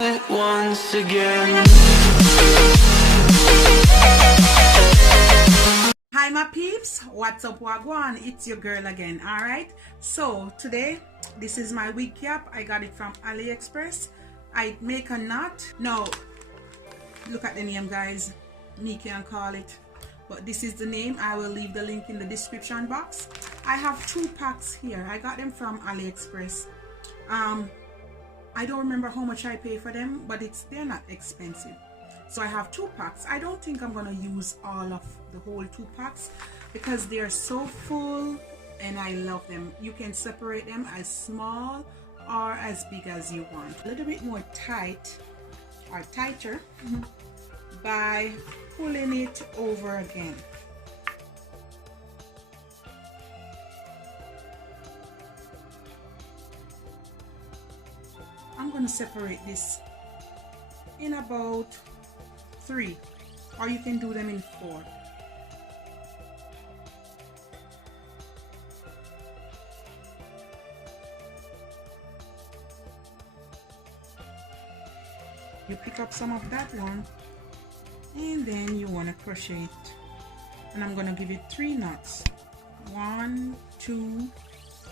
Once again. Hi my peeps, what's up, wagwan? It's your girl again. All right, so today this is my wig cap. I got it from AliExpress. I make a knot. Now look at the name, guys. Me can call it, but this is the name. I will leave the link in the description box. I have 2 packs here. I got them from AliExpress. I don't remember how much I pay for them, but they're not expensive. So I have 2 packs. I don't think I'm gonna use all of the whole 2 packs because they're so full and I love them. You can separate them as small or as big as you want. A little bit more tight or tighter by pulling it over again. I'm going to separate this in about 3, or you can do them in 4. You pick up some of that one and then you want to crochet it, and I'm going to give it 3 knots. 1, 2,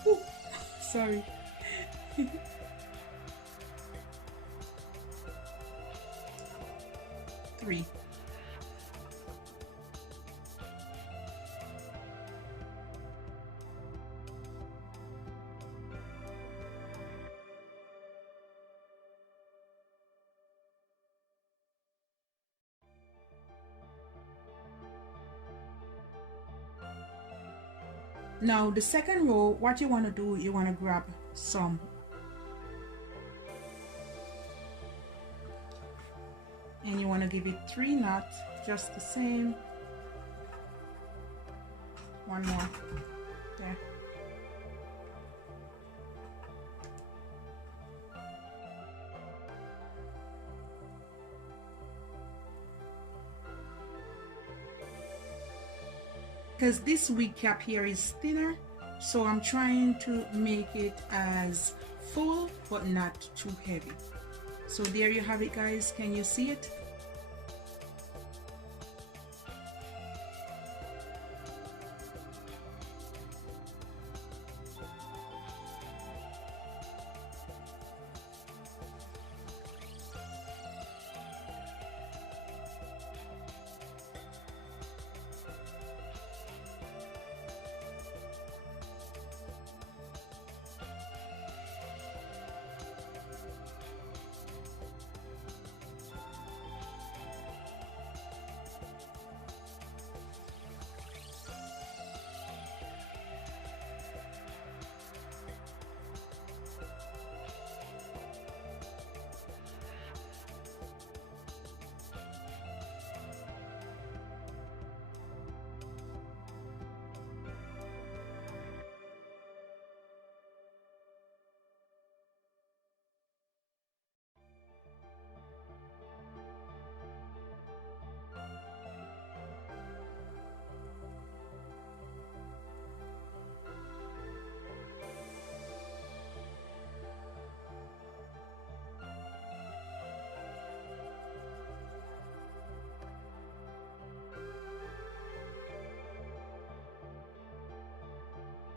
ooh, sorry. 3. Now the second row, what you want to do, you want to grab some and you want to give it 3 knots, just the same. 1 more there. Because this wig cap here is thinner, so I'm trying to make it as full but not too heavy. So there you have it, guys. Can you see it?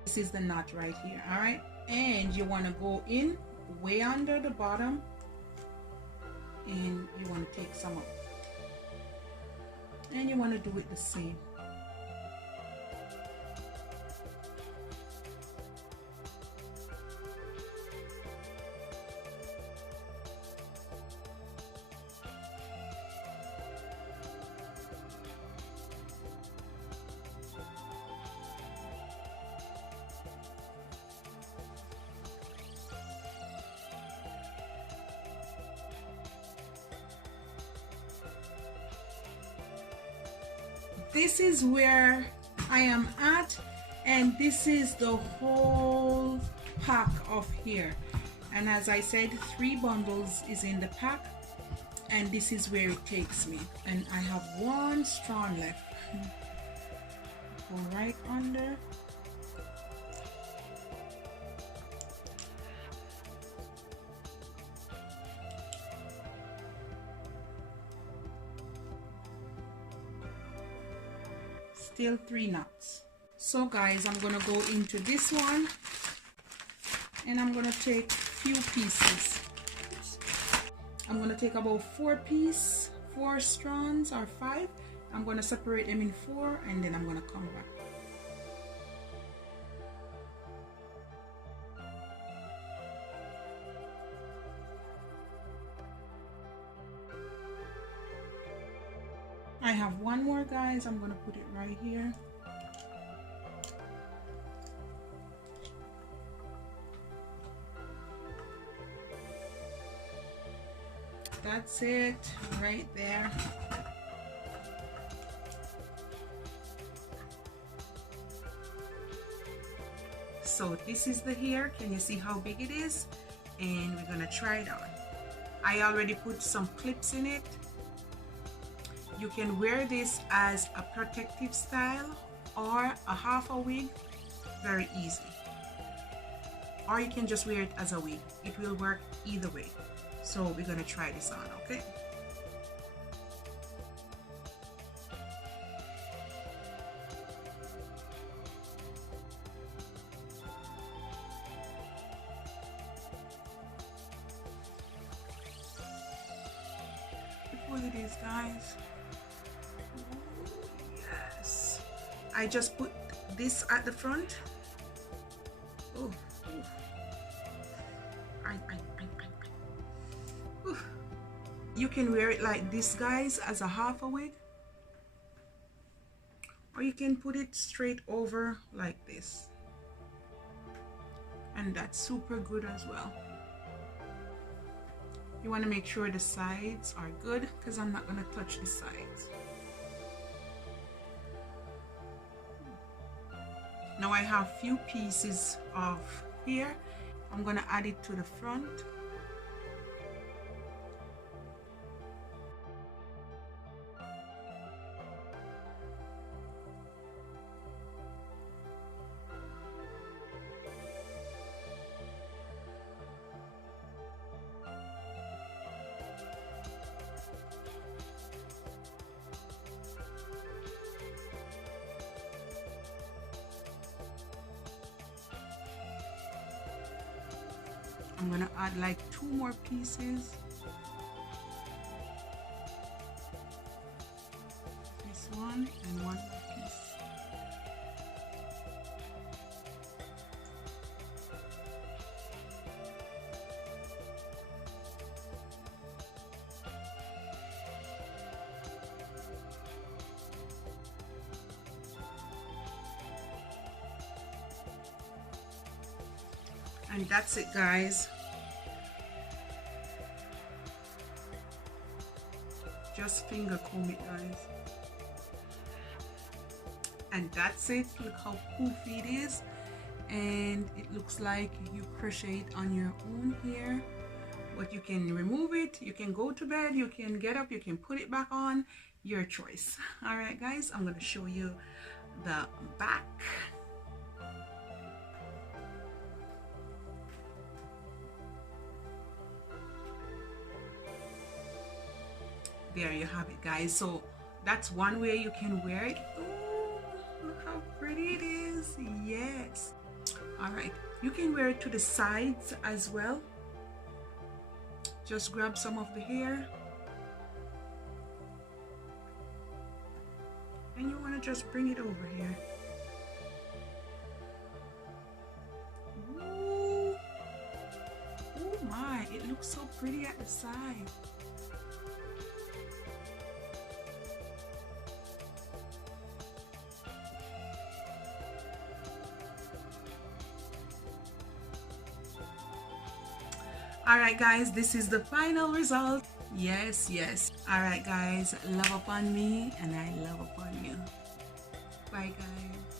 This is the knot right here. All right, and you want to go in way under the bottom and you want to take some up, and you want to do it the same. This is where I am at, and this is the whole pack of here. And as I said, 3 bundles is in the pack, and this is where it takes me. And I have 1 strand left. Go right under. still 3 knots. So guys, I'm gonna go into this one and I'm gonna take few pieces. I'm gonna take about 4 strands or 5. I'm gonna separate them in 4 and then I'm gonna come back. I have one more, guys. I'm gonna put it right here. That's it right there. So this is the hair. Can you see how big it is? And we're gonna try it on. I already put some clips in it. You can wear this as a protective style or a half a wig, very easy. Or you can just wear it as a wig. It will work either way. So we're gonna try this on, okay? Look what it is, guys. Yes. I just put this at the front. Oh. You can wear it like this, guys, as a half a wig, or you can put it straight over like this, and that's super good as well. You want to make sure the sides are good because I'm not going to touch the sides. Now I have few pieces of hair. I'm going to add it to the front. I'm gonna add like 2 more pieces. This one and 1 more piece. And that's it, guys. Just finger comb it, guys. And that's it. Look how poofy it is. And it looks like you crochet it on your own hair. But you can remove it. You can go to bed. You can get up. You can put it back on. Your choice. Alright, guys. I'm going to show you the back. There you have it, guys. So that's one way you can wear it. Oh, look how pretty it is. Yes. All right, you can wear it to the sides as well. Just grab some of the hair and you want to just bring it over here. Ooh. Oh my, it looks so pretty at the side. Alright, guys, this is the final result. Yes. Alright, guys, love upon me and I love upon you. Bye, guys.